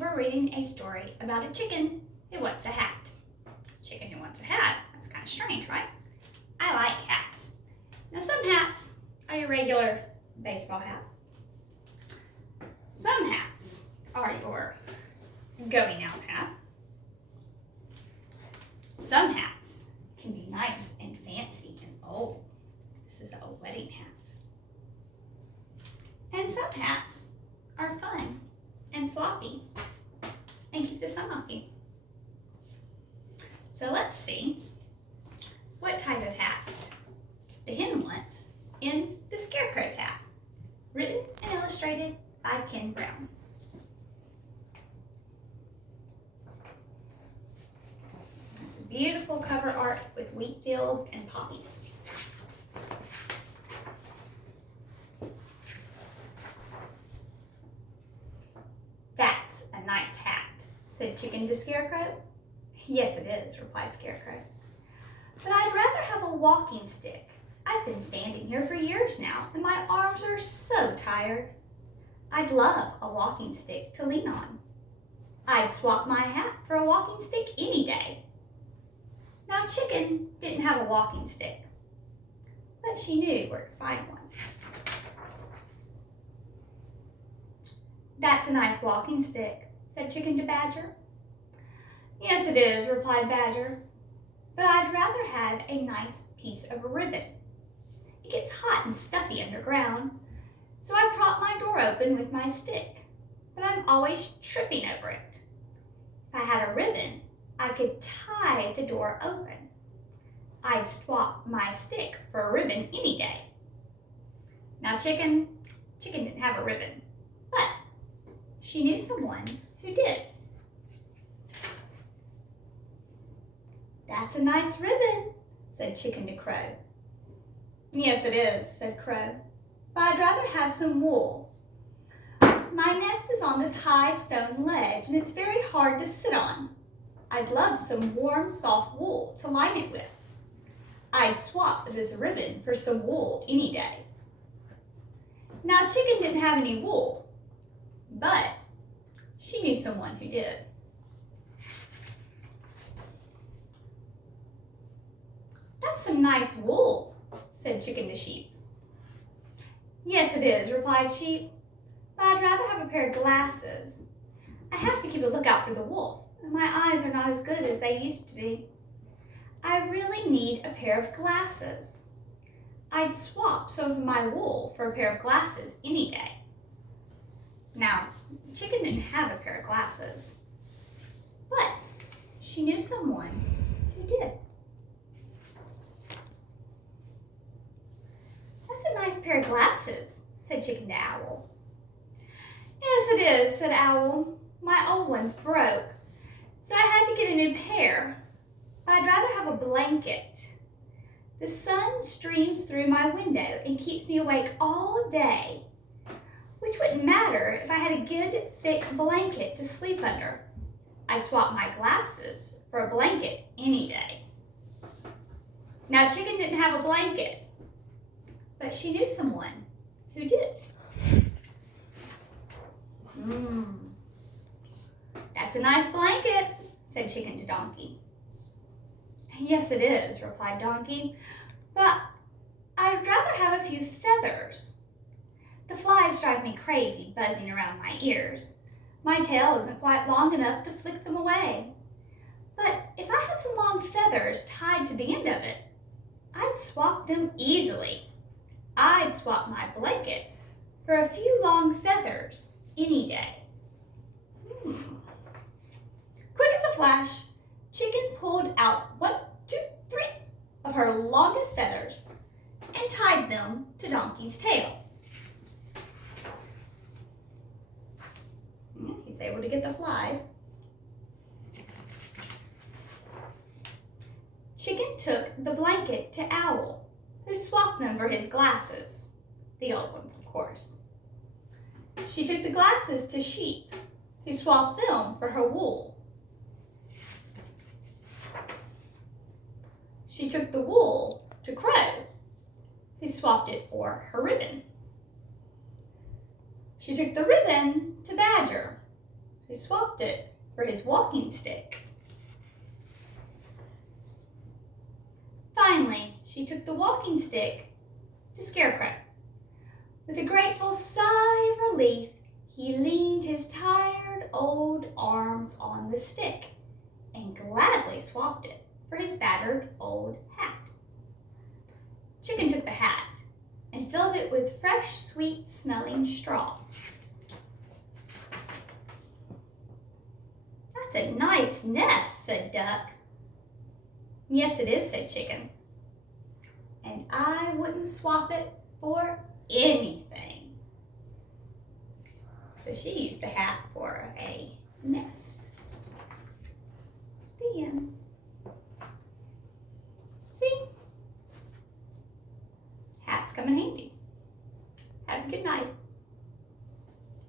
we're reading a story about a chicken who wants a hat. Chicken who wants a hat. That's kind of strange, right? I like hats. Now some hats are your regular baseball hat. Some hats are your going out hat. Some hats can be nice and fancy and old. This is a wedding hat. And some hats are fun and floppy and keep the sun off you. So let's see what type of hat the hen wants in the Scarecrow's hat, written and illustrated by Ken Brown. It's a beautiful cover art with wheat fields and poppies. That's a nice hat, said Chicken to Scarecrow. Yes, it is, replied Scarecrow. But I'd rather have a walking stick. I've been standing here for years now, and my arms are so tired. I'd love a walking stick to lean on. I'd swap my hat for a walking stick any day. Now, Chicken didn't have a walking stick, but she knew where to find one. That's a nice walking stick, said Chicken to Badger. Yes, it is, replied Badger, but I'd rather have a nice piece of ribbon. It gets hot and stuffy underground, so I prop my door open with my stick, but I'm always tripping over it. If I had a ribbon, I could tie the door open. I'd swap my stick for a ribbon any day. Now Chicken didn't have a ribbon, but she knew someone who did. That's a nice ribbon, said Chicken to Crow. Yes, it is, said Crow, but I'd rather have some wool. My nest is on this high stone ledge, and it's very hard to sit on. I'd love some warm, soft wool to line it with. I'd swap this ribbon for some wool any day. Now, Chicken didn't have any wool, but she knew someone who did. That's some nice wool, said Chicken to Sheep. Yes, it is, replied Sheep, but I'd rather have a pair of glasses. I have to keep a lookout for the wolf, and my eyes are not as good as they used to be. I really need a pair of glasses. I'd swap some of my wool for a pair of glasses any day. Now, Chicken didn't have a pair of glasses, but she knew someone who did. That's a nice pair of glasses, said Chicken to Owl. Yes, it is, said Owl. My old one's broke, so I had to get a new pair. But I'd rather have a blanket. The sun streams through my window and keeps me awake all day, which wouldn't matter if I had a good, thick blanket to sleep under. I'd swap my glasses for a blanket any day. Now, Chicken didn't have a blanket, but she knew someone who did. That's a nice blanket, said Chicken to Donkey. Yes, it is, replied Donkey, but I'd rather have a few feathers. The flies drive me crazy, buzzing around my ears. My tail isn't quite long enough to flick them away. But if I had some long feathers tied to the end of it, I'd swap them easily. I'd swap my blanket for a few long feathers any day. Quick as a flash, Chicken pulled out 1, 2, 3 of her longest feathers and tied them to Donkey's tail. He's able to get the flies. Chicken took the blanket to Owl, who swapped them for his glasses, the old ones, of course. She took the glasses to Sheep, who swapped them for her wool. She took the wool to Crow, who swapped it for her ribbon. She took the ribbon to Badger, who swapped it for his walking stick. Finally, she took the walking stick to Scarecrow. With a grateful sigh of relief, he leaned his tired old arms on the stick and gladly swapped it for his battered old hat. Chicken took the hat and filled it with fresh, sweet-smelling straw. "That's a nice nest," said Duck. "Yes, it is," said Chicken. "And I wouldn't swap it for anything." So she used the hat for a nest. The end.